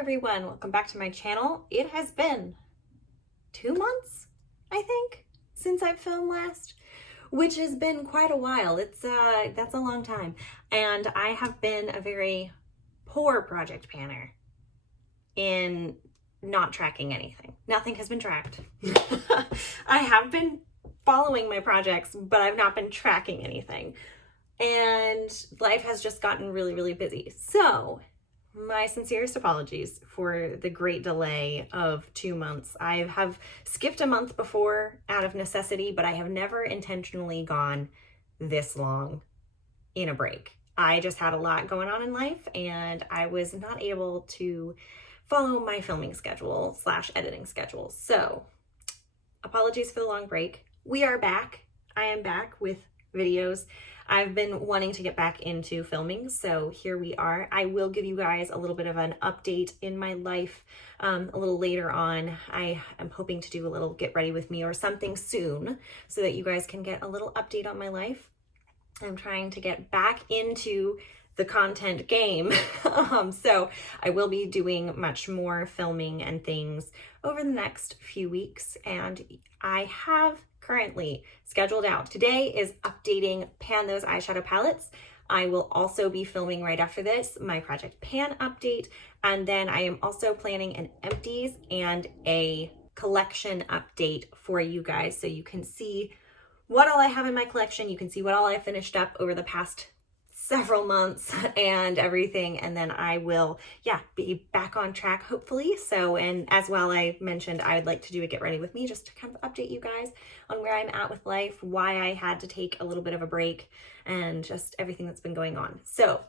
everyone, welcome back to my channel. It has been 2 months, I think, since I've filmed last, which has been quite a while. That's a long time. And I have been a very poor project planner in not tracking anything. Nothing has been tracked. I have been following my projects, but I've not been tracking anything. And life has just gotten really, really busy. So my sincerest apologies for the great delay of 2 months. I have skipped a month before out of necessity, but I have never intentionally gone this long in a break. I just had a lot going on in life and I was not able to follow my filming schedule / editing schedule. So apologies for the long break. We are back. I am back with videos. I've been wanting to get back into filming, so here we are. I will give you guys a little bit of an update in my life a little later on. I am hoping to do a little get ready with me or something soon so that you guys can get a little update on my life. I'm trying to get back into the content game. So I will be doing much more filming and things over the next few weeks, and I have currently scheduled out. Today is updating Pan Those eyeshadow palettes. I will also be filming right after this my Project Pan update, and then I am also planning an empties and a collection update for you guys so you can see what all I have in my collection. You can see what all I finished up over the past several months and everything, and then I will be back on track hopefully. So, and as well, I mentioned I would like to do a get ready with me just to kind of update you guys on where I'm at with life, why I had to take a little bit of a break, and just everything that's been going on. So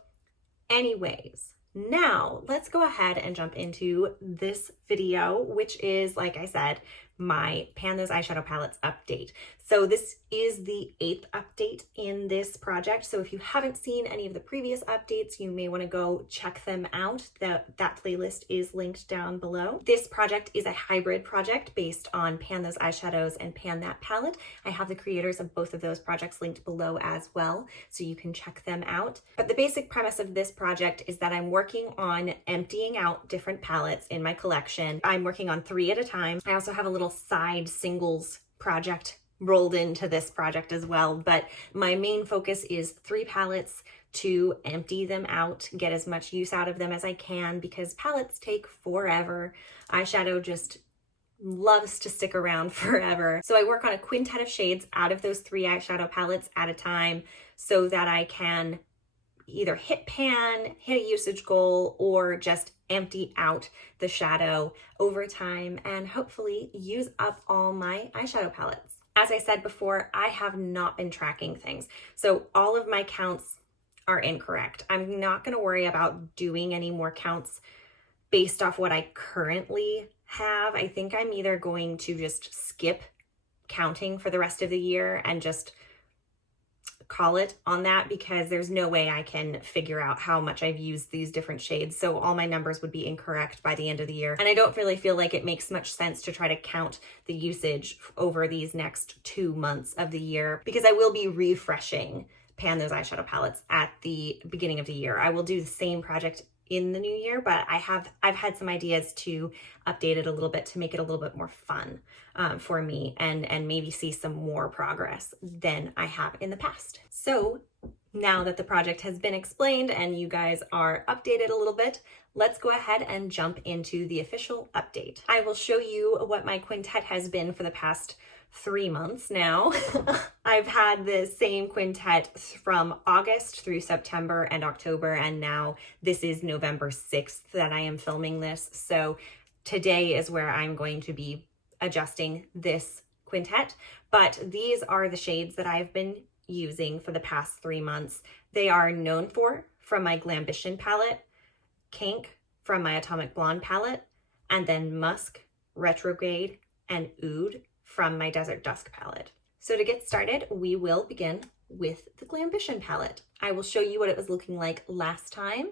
anyways, now let's go ahead and jump into this video, which is, like I said, my Pan Those eyeshadow palettes update. So this is the 8th update in this project. So if you haven't seen any of the previous updates, you may want to go check them out. That playlist is linked down below. This project is a hybrid project based on Pan Those eyeshadows and Pan That palette. I have the creators of both of those projects linked below as well, so you can check them out. But the basic premise of this project is that I'm working on emptying out different palettes in my collection. I'm working on 3 at a time. I also have a little side singles project rolled into this project as well, but my main focus is 3 palettes to empty them out, get as much use out of them as I can, because palettes take forever. Eyeshadow just loves to stick around forever. So I work on a quintet of shades out of those 3 eyeshadow palettes at a time so that I can either hit pan, hit a usage goal, or just empty out the shadow over time and hopefully use up all my eyeshadow palettes. As I said before, I have not been tracking things, so all of my counts are incorrect. I'm not going to worry about doing any more counts based off what I currently have. I think I'm either going to just skip counting for the rest of the year and just call it on that, because there's no way I can figure out how much I've used these different shades. So all my numbers would be incorrect by the end of the year. And I don't really feel like it makes much sense to try to count the usage over these next 2 months of the year, because I will be refreshing Pan Those eyeshadow palettes at the beginning of the year. I will do the same project in the new year, but I've had some ideas to update it a little bit to make it a little bit more fun for me and maybe see some more progress than I have in the past. So now that the project has been explained and you guys are updated a little bit, let's go ahead and jump into the official update. I will show you what my quintet has been for the past 3 months now. I've had the same quintet from August through September and October, and now this is November 6th that I am filming this. So today is where I'm going to be adjusting this quintet, but these are the shades that I've been using for the past 3 months. They are Known For from my Glambition palette, Kink from my Atomic Blonde palette, and then Musk, Retrograde, and Oud from my Desert Dusk palette. So to get started, we will begin with the Glambition palette. I will show you what it was looking like last time.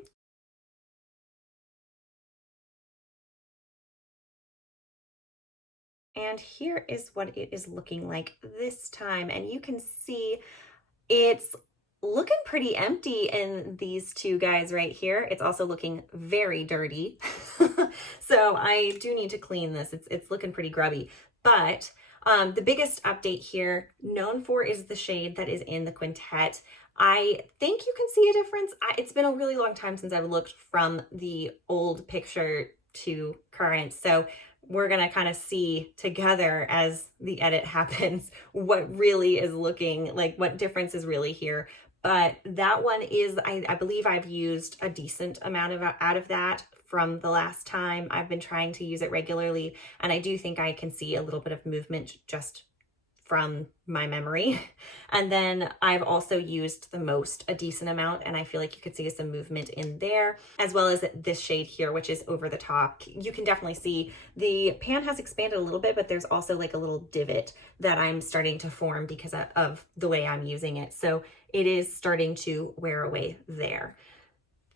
And here is what it is looking like this time. And you can see it's looking pretty empty in these 2 guys right here. It's also looking very dirty. So I do need to clean this. It's looking pretty grubby. But the biggest update here, known for, is the shade that is in the quintet. I think you can see a difference. It's been a really long time since I've looked from the old picture to current. So we're going to kind of see together as the edit happens what really is looking like, what difference is really here. But that one is, I believe I've used a decent amount out of that from the last time. I've been trying to use it regularly, and I do think I can see a little bit of movement just from my memory. And then I've also used the most, a decent amount, and I feel like you could see some movement in there, as well as this shade here, which is over the top. You can definitely see the pan has expanded a little bit, but there's also like a little divot that I'm starting to form because of the way I'm using it. So it is starting to wear away there.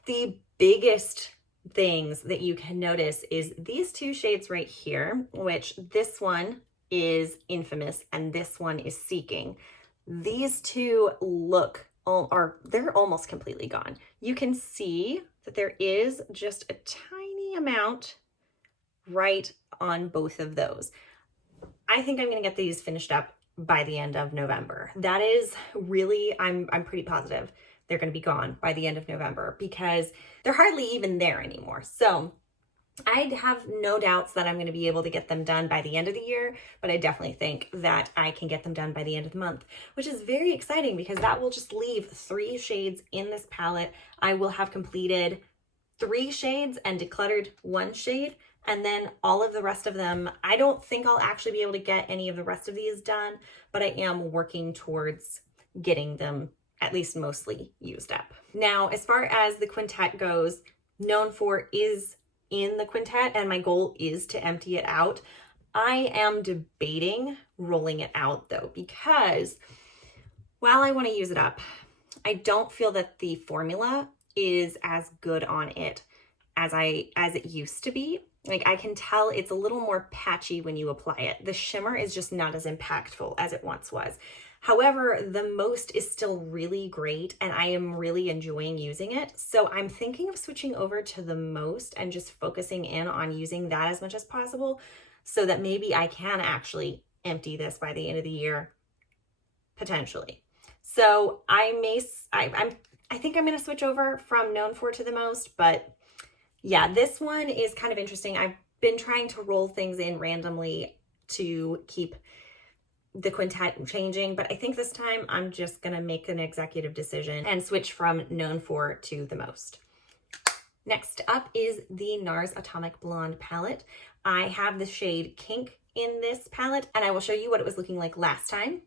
The biggest things that you can notice is these two shades right here, which this one is Infamous and this one is Seeking. These two they're almost completely gone. You can see that there is just a tiny amount right on both of those. I think I'm going to get these finished up by the end of November. That is really, I'm pretty positive they're going to be gone by the end of November because they're hardly even there anymore. So I have no doubts that I'm going to be able to get them done by the end of the year, but I definitely think that I can get them done by the end of the month, which is very exciting because that will just leave 3 shades in this palette. I will have completed 3 shades and decluttered 1 shade, and then all of the rest of them, I don't think I'll actually be able to get any of the rest of these done, but I am working towards getting them at least mostly used up. Now, as far as the quintet goes, known for is in the quintet, and my goal is to empty it out. I am debating rolling it out though, because while I want to use it up, I don't feel that the formula is as good on it as it used to be. Like, I can tell it's a little more patchy when you apply it. The shimmer is just not as impactful as it once was. However, the most is still really great and I am really enjoying using it. So I'm thinking of switching over to the most and just focusing in on using that as much as possible so that maybe I can actually empty this by the end of the year, potentially. So I think I'm going to switch over from known for to the most, but yeah, this one is kind of interesting. I've been trying to roll things in randomly to keep the quintet changing, but I think this time I'm just gonna make an executive decision and switch from known for to the most. Next up is the NARS Atomic Blonde palette. I have the shade Kink in this palette, and I will show you what it was looking like last time.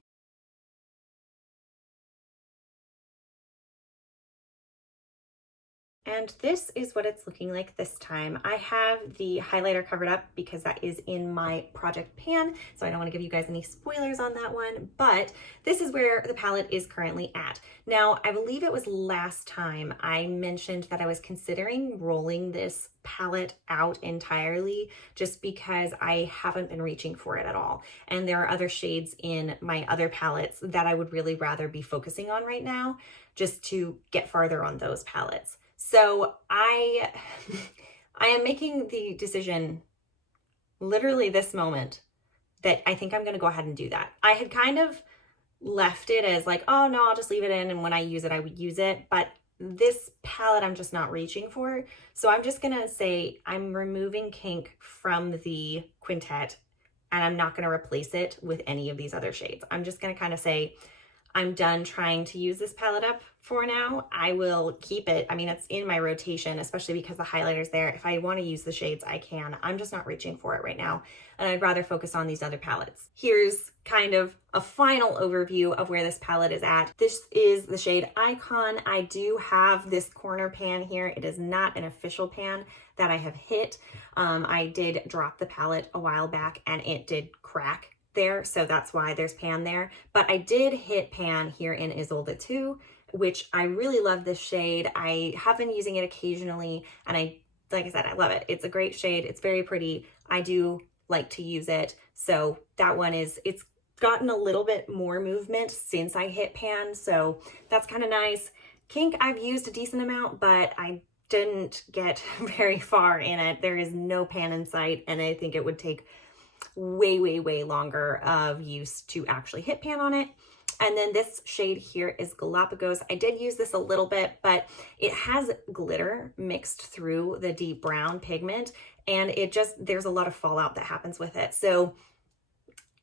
And this is what it's looking like this time. I have the highlighter covered up because that is in my project pan, so I don't want to give you guys any spoilers on that one, but this is where the palette is currently at. Now, I believe it was last time I mentioned that I was considering rolling this palette out entirely just because I haven't been reaching for it at all. And there are other shades in my other palettes that I would really rather be focusing on right now just to get farther on those palettes. So I am making the decision literally this moment that I think I'm going to go ahead and do that. I had kind of left it as like, oh no, I'll just leave it in, and when I use it, I would use it. But this palette, I'm just not reaching for. So I'm just going to say I'm removing Kink from the quintet, and I'm not going to replace it with any of these other shades. I'm just going to kind of say, I'm done trying to use this palette up for now. I will keep it. I mean, it's in my rotation, especially because the highlighter's there. If I want to use the shades, I can. I'm just not reaching for it right now, and I'd rather focus on these other palettes. Here's kind of a final overview of where this palette is at. This is the shade Icon. I do have this corner pan here. It is not an official pan that I have hit. I did drop the palette a while back, and it did crack there, so that's why there's pan there. But I did hit pan here in Isolde 2, which I really love this shade. I have been using it occasionally, and like I said, I love it. It's a great shade. It's very pretty. I do like to use it. So that one it's gotten a little bit more movement since I hit pan, so that's kind of nice. Kink I've used a decent amount, but I didn't get very far in it. There is no pan in sight, and I think it would take way, way, way longer of use to actually hit pan on it. And then this shade here is Galapagos. I did use this a little bit, but it has glitter mixed through the deep brown pigment, and there's a lot of fallout that happens with it. So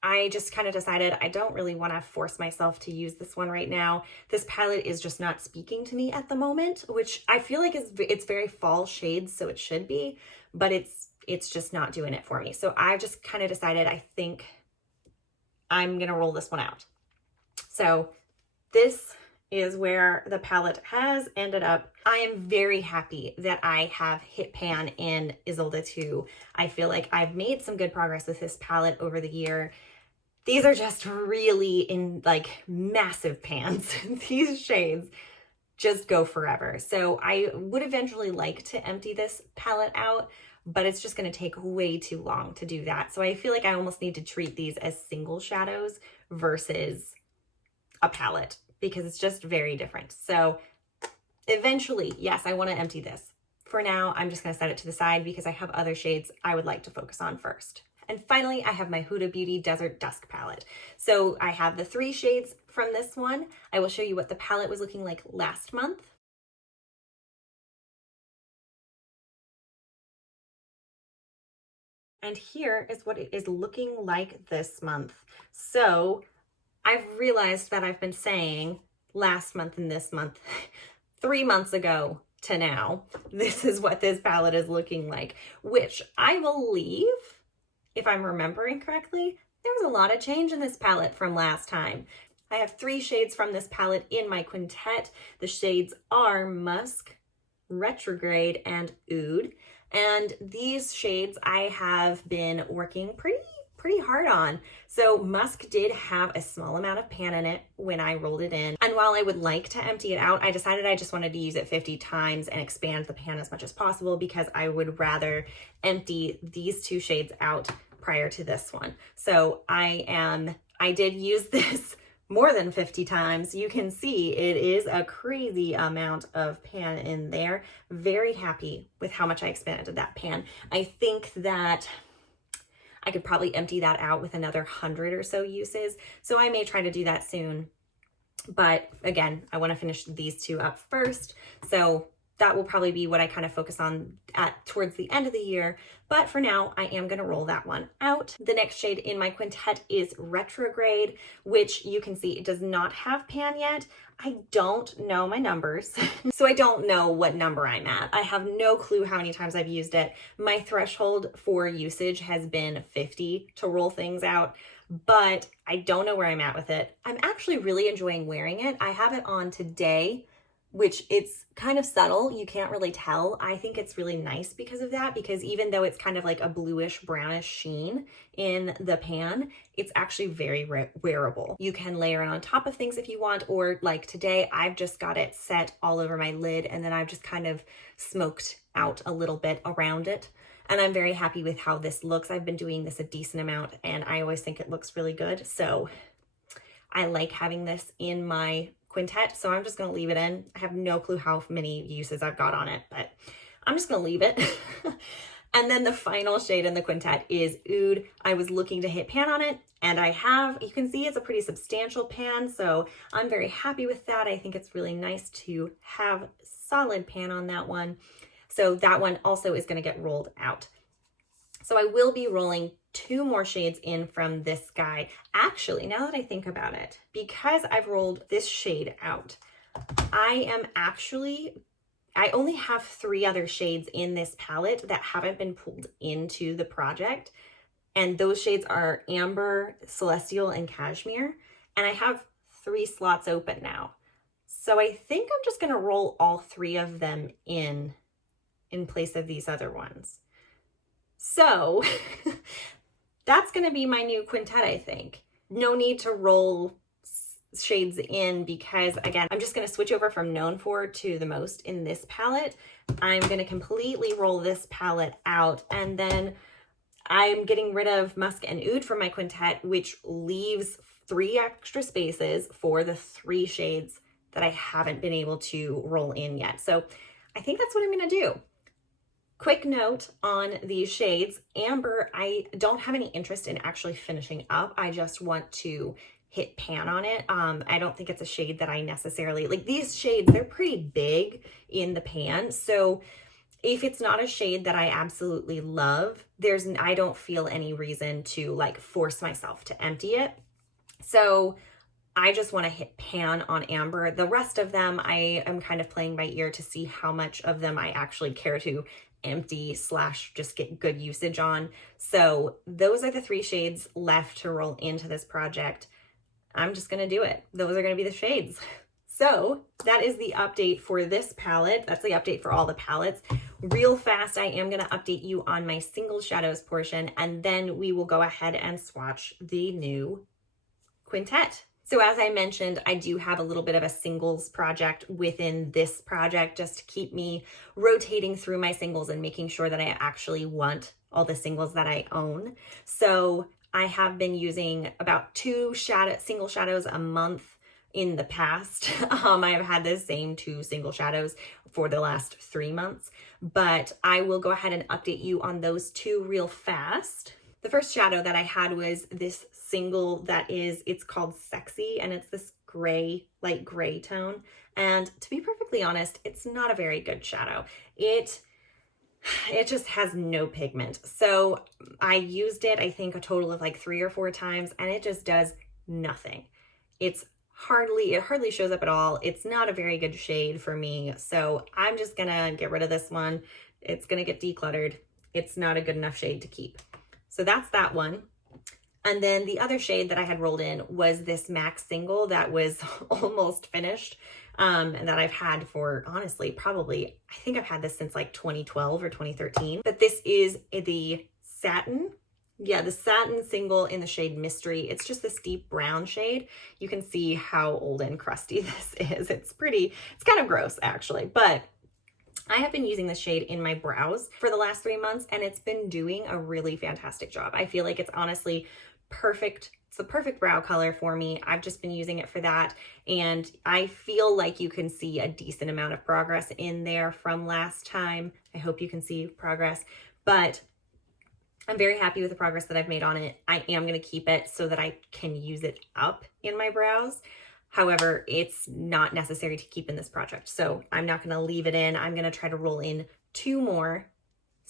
I just kind of decided I don't really want to force myself to use this one right now. This palette is just not speaking to me at the moment, which I feel like it's very fall shades, so it should be, but it's just not doing it for me. So I just kind of decided I think I'm going to roll this one out. So this is where the palette has ended up. I am very happy that I have hit pan in Isolde 2. I feel like I've made some good progress with this palette over the year. These are just really in like massive pans. These shades just go forever. So I would eventually like to empty this palette out, but it's just going to take way too long to do that. So I feel like I almost need to treat these as single shadows versus a palette, because it's just very different. So eventually, yes, I want to empty this. For now, I'm just going to set it to the side because I have other shades I would like to focus on first. And finally, I have my Huda Beauty Desert Dusk palette. So I have the 3 shades from this one. I will show you what the palette was looking like last month. And here is what it is looking like this month. So I've realized that I've been saying last month and this month, 3 months ago to now, this is what this palette is looking like, which I believe, if I'm remembering correctly, there's a lot of change in this palette from last time. I have 3 shades from this palette in my quintet. The shades are Musk, Retrograde, and Oud. And these shades I have been working pretty hard on. So Musk did have a small amount of pan in it when I rolled it in. And while I would like to empty it out, I decided I just wanted to use it 50 times and expand the pan as much as possible, because I would rather empty these 2 shades out prior to this one. So I did use this more than 50 times. You can see it is a crazy amount of pan in there. Very happy with how much I expanded that pan. I think that I could probably empty that out with another 100 or so uses. So I may try to do that soon. But again, I want to finish these 2 up first. So that will probably be what I kind of focus on towards the end of the year. But for now, I am going to roll that one out. The next shade in my quintet is Retrograde, which you can see it does not have pan yet. I don't know my numbers, so I don't know what number I'm at. I have no clue how many times I've used it. My threshold for usage has been 50 to roll things out, but I don't know where I'm at with it. I'm actually really enjoying wearing it. I have it on today, which it's kind of subtle. You can't really tell. I think it's really nice because of that, because even though it's kind of like a bluish brownish sheen in the pan, it's actually very wearable. You can layer it on top of things if you want, or like today, I've just got it set all over my lid, and then I've just kind of smoked out a little bit around it. And I'm very happy with how this looks. I've been doing this a decent amount, and I always think it looks really good. So I like having this in my quintet, so I'm just going to leave it in. I have no clue how many uses I've got on it, but I'm just going to leave it. And then the final shade in the quintet is Oud. I was looking to hit pan on it, and I have. You can see it's a pretty substantial pan, so I'm very happy with that. I think it's really nice to have solid pan on that one. So that one also is going to get rolled out. So I will be rolling 2 more shades in from this guy. Actually, now that I think about it, because I've rolled this shade out, I only have 3 other shades in this palette that haven't been pulled into the project. And those shades are Amber, Celestial, and Cashmere. And I have 3 slots open now. So I think I'm just gonna roll all 3 of them in place of these other ones. So that's going to be my new quintet, I think. No need to roll shades in, because again, I'm just going to switch over from Known For to the Most in this palette. I'm going to completely roll this palette out, and then I'm getting rid of Musk and Oud from my quintet, which leaves 3 extra spaces for the 3 shades that I haven't been able to roll in yet. So I think that's what I'm gonna do. Quick note on these shades. Amber, I don't have any interest in actually finishing up. I just want to hit pan on it. I don't think it's a shade that I necessarily, like these shades, they're pretty big in the pan. So if it's not a shade that I absolutely love, I don't feel any reason to like force myself to empty it. So I just want to hit pan on Amber. The rest of them, I am kind of playing by ear to see how much of them I actually care to empty / just get good usage on. So those are the 3 shades left to roll into this project. I'm just going to do it. Those are going to be the shades. So that is the update for this palette. That's the update for all the palettes. Real fast, I am going to update you on my single shadows portion, and then we will go ahead and swatch the new quintet. So as I mentioned, I do have a little bit of a singles project within this project just to keep me rotating through my singles and making sure that I actually want all the singles that I own. So I have been using about 2 single shadows a month in the past. I have had the same 2 single shadows for the last 3 months, but I will go ahead and update you on those 2 real fast. The first shadow that I had was this single it's called Sexy, and it's this gray, light gray tone. And to be perfectly honest, it's not a very good shadow. It just has no pigment. So I used it, I think a total of like 3 or 4 times, and it just does nothing. It hardly shows up at all. It's not a very good shade for me. So I'm just gonna get rid of this one. It's gonna get decluttered. It's not a good enough shade to keep. So that's that one. And then the other shade that I had rolled in was this MAC single that was almost finished, and that I've had for, honestly, probably, I think I've had this since like 2012 or 2013. But this is the satin. Yeah, the satin single in the shade Mystery. It's just this deep brown shade. You can see how old and crusty this is. It's kind of gross actually, but I have been using this shade in my brows for the last 3 months, and it's been doing a really fantastic job. I feel like it's honestly perfect. It's the perfect brow color for me. I've just been using it for that, and I feel like you can see a decent amount of progress in there from last time. I hope you can see progress, but I'm very happy with the progress that I've made on it. I am going to keep it so that I can use it up in my brows. However, it's not necessary to keep in this project, so I'm not going to leave it in. I'm going to try to roll in 2 more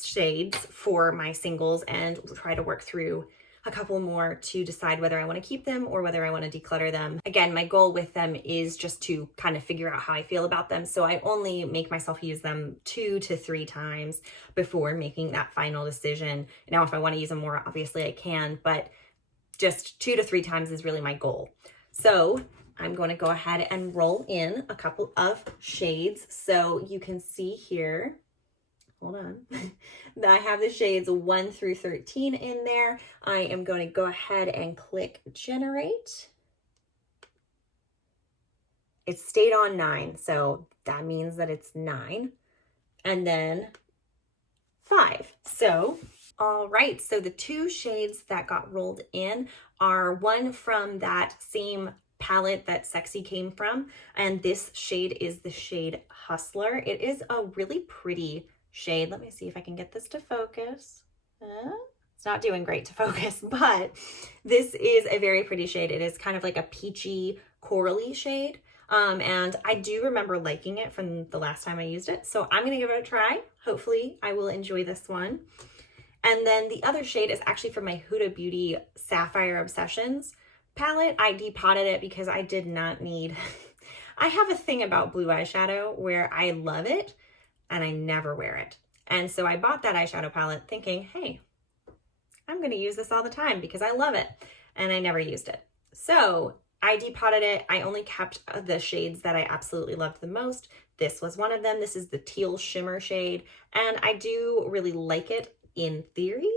shades for my singles and try to work through a couple more to decide whether I want to keep them or whether I want to declutter them. Again, my goal with them is just to kind of figure out how I feel about them. So I only make myself use them 2 to 3 times before making that final decision. Now, if I want to use them more, obviously I can, but just 2 to 3 times is really my goal. So I'm going to go ahead and roll in a couple of shades. So you can see here, hold on, that I have the shades 1 through 13 in there. I am going to go ahead and click generate. It stayed on 9, so that means that it's 9. And then 5. So, all right, so the 2 shades that got rolled in are one from that same palette that Sexy came from, and this shade is the shade Hustler. It is a really pretty shade. Let me see if I can get this to focus. It's not doing great to focus, but this is a very pretty shade. It is kind of like a peachy corally shade, and I do remember liking it from the last time I used it, so I'm gonna give it a try. Hopefully I will enjoy this one. And then the other shade is actually from my Huda Beauty Sapphire Obsessions palette. I depotted it because I did not need I have a thing about blue eyeshadow where I love it and I never wear it. And so I bought that eyeshadow palette thinking, hey, I'm going to use this all the time because I love it. And I never used it. So I depotted it. I only kept the shades that I absolutely loved the most. This was one of them. This is the teal shimmer shade. And I do really like it in theory,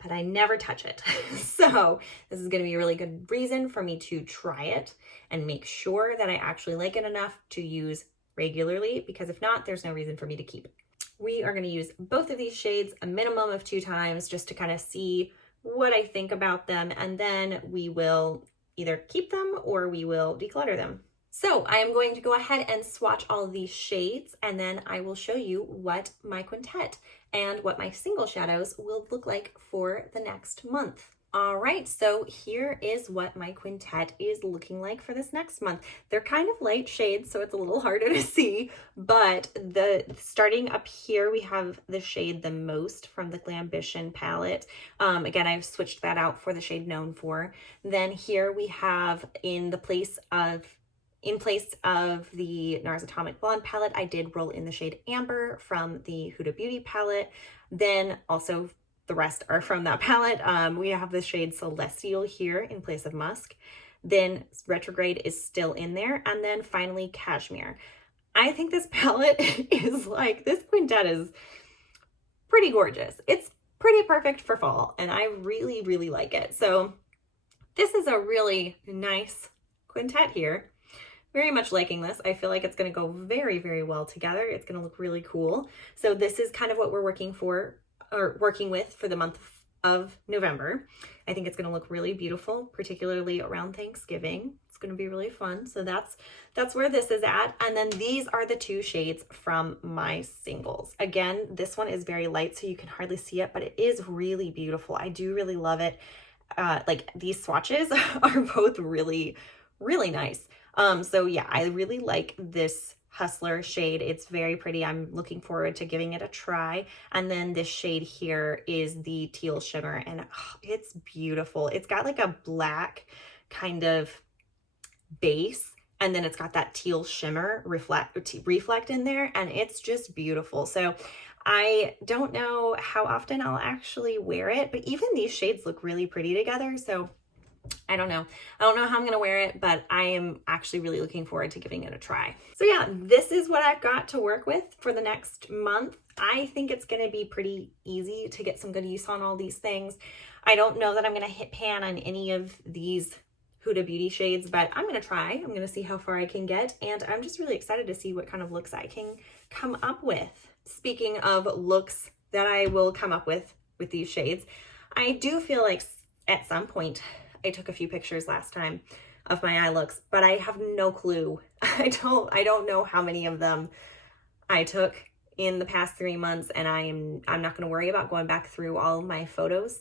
but I never touch it. So this is going to be a really good reason for me to try it and make sure that I actually like it enough to use regularly, because if not, there's no reason for me to keep it. We are going to use both of these shades a minimum of 2 times just to kind of see what I think about them, and then we will either keep them or we will declutter them. So I am going to go ahead and swatch all of these shades, and then I will show you what my quintet and what my single shadows will look like for the next month. All right, so here is what my quintet is looking like for this next month. They're kind of light shades, so it's a little harder to see, but starting up here, we have the shade The Most from the Glambition palette. Again, I've switched that out for the shade Known For. Then here we have in place of the NARS Atomic Blonde palette, I did roll in the shade Amber from the Huda Beauty palette. Then also the rest are from that palette. We have the shade Celestial here in place of Musk. Then Retrograde is still in there. And then finally Cashmere. I think this palette is like, this quintet is pretty gorgeous. It's pretty perfect for fall, and I really, really like it. So this is a really nice quintet here. Very much liking this. I feel like it's going to go very, very well together. It's going to look really cool. So this is kind of what we're working with for the month of November. I think it's going to look really beautiful, particularly around Thanksgiving. It's going to be really fun. So that's where this is at. And then these are the two shades from my singles. Again, this one is very light, so you can hardly see it, but it is really beautiful. I do really love it. Like these swatches are both really, really nice. So yeah, I really like this Hustler shade. It's very pretty. I'm looking forward to giving it a try. And then this shade here is the Teal Shimmer, and it's beautiful. It's got like a black kind of base, and then it's got that teal shimmer reflect in there, and it's just beautiful. So I don't know how often I'll actually wear it, but even these shades look really pretty together. So I don't know how I'm going to wear it, but I am actually really looking forward to giving it a try. So yeah, this is what I've got to work with for the next month. I think it's going to be pretty easy to get some good use on all these things. I don't know that I'm going to hit pan on any of these Huda Beauty shades, but I'm going to try. I'm going to see how far I can get, and I'm just really excited to see what kind of looks I can come up with. Speaking of looks that I will come up with these shades, I do feel like at some point I took a few pictures last time of my eye looks, but I have no clue. I don't know how many of them I took in the past 3 months, and I'm not going to worry about going back through all of my photos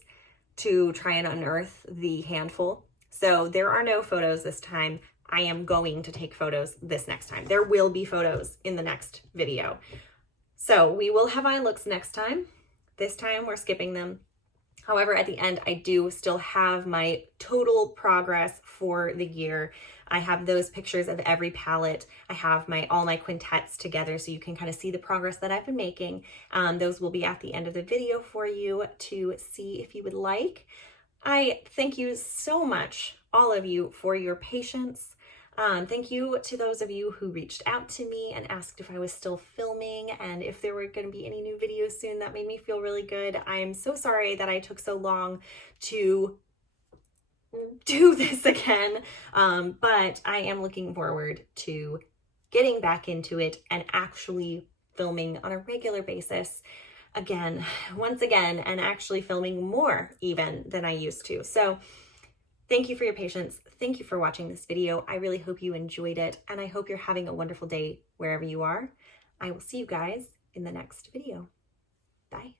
to try and unearth the handful. So there are no photos this time. I am going to take photos this next time. There will be photos in the next video. So we will have eye looks next time. This time we're skipping them. However, at the end, I do still have my total progress for the year. I have those pictures of every palette. I have all my quintets together, so you can kind of see the progress that I've been making. Those will be at the end of the video for you to see if you would like. I thank you so much, all of you, for your patience. Thank you to those of you who reached out to me and asked if I was still filming and if there were going to be any new videos soon. That made me feel really good. I'm so sorry that I took so long to do this again, but I am looking forward to getting back into it and actually filming on a regular basis once again, and actually filming more even than I used to. So thank you for your patience. Thank you for watching this video. I really hope you enjoyed it, and I hope you're having a wonderful day wherever you are. I will see you guys in the next video. Bye.